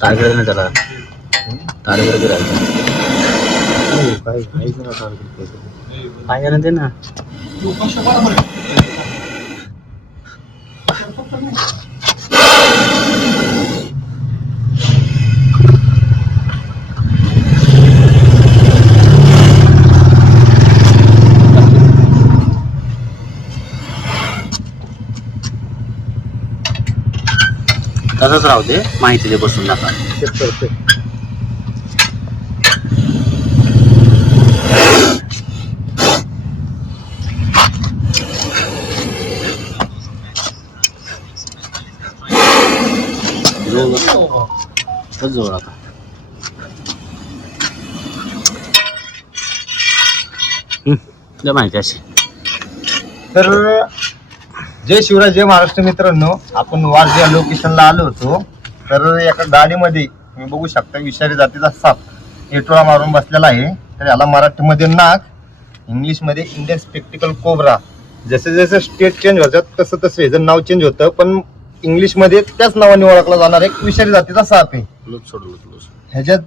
Target नाही त्याला target काय ते ना तसंच राहू दे माहिती दे बसून नका जवळ आता माहिती अशी तर जय शिवराय जय महाराष्ट्र मित्रांनो, आपण वारजे या लोकेशनला आलो होतो. तर एका गाडीमध्ये तुम्ही बघू शकता विषारी जातीचा साप एटोळा मारून बसलेला आहे. तर याला मराठीमध्ये नाग, इंग्लिशमध्ये इंडियन स्पेक्टिकल कोब्रा. जसे जसे स्टेट चेंज होतात तसं तसं ह्याचं नाव चेंज होतं, पण इंग्लिशमध्ये त्याच नावाने ओळखला जाणार एक विषारी जातीचा साप आहे. ह्याच्यात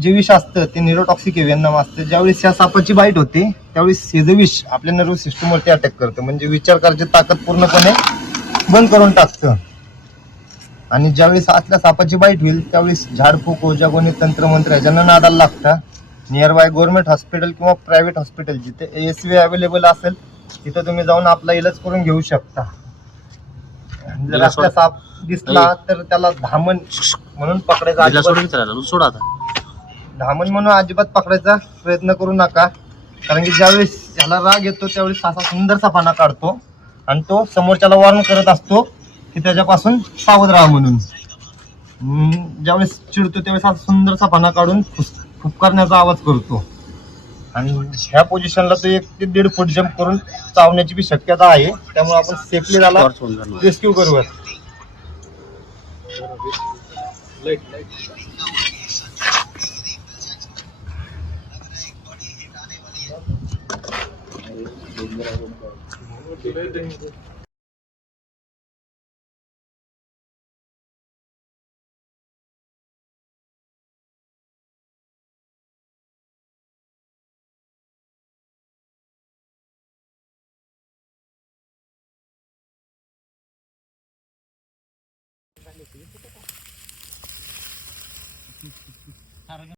जे विष असतं ते न्यूरोटॉक्सिक वेनम असतं. ज्यावेळेस या सापाची बाईट होते त्यावेळेस हे जे विष आपल्या नर्वस सिस्टमवरती अटॅक करतं, म्हणजे विचार करायची ताकद पूर्णपणे बंद करून टाकतं. आणि ज्यावेळेस आतल्या सापाची बाईट होईल त्यावेळेस झाडफूक, ओजागोनी, तंत्रमंत्र ह्याच्यानं नादाला लागता. नियर बाय गव्हर्नमेंट हॉस्पिटल किंवा प्रायव्हेट हॉस्पिटल जिथे एएसवी अवेलेबल असेल तिथं तुम्ही जाऊन आपला इलाज करून घेऊ शकता. जर आपला साप दिसला तर त्याला धामण म्हणून पकडायचा. सोडा आता धामण म्हणून अजिबात पकडायचा प्रयत्न करू नका, कारण की ज्यावेळेस त्याला राग येतो त्यावेळेस असा सुंदरसा पाना काढतो आणि तो समोरच्याला वॉर्न करत असतो की त्याच्यापासून सावध राहा म्हणून. ज्यावेळेस चिडतो त्यावेळेस असा सुंदरसा पाना काढून फुफकारण्याचा आवाज करतो. आणि ह्या पोझिशनला तो 1 ते 1.5 फूट जंप करून चावण्याची बी शक्यता आहे. त्यामुळे आपण सेफली त्याला रेस्क्यू करूयात.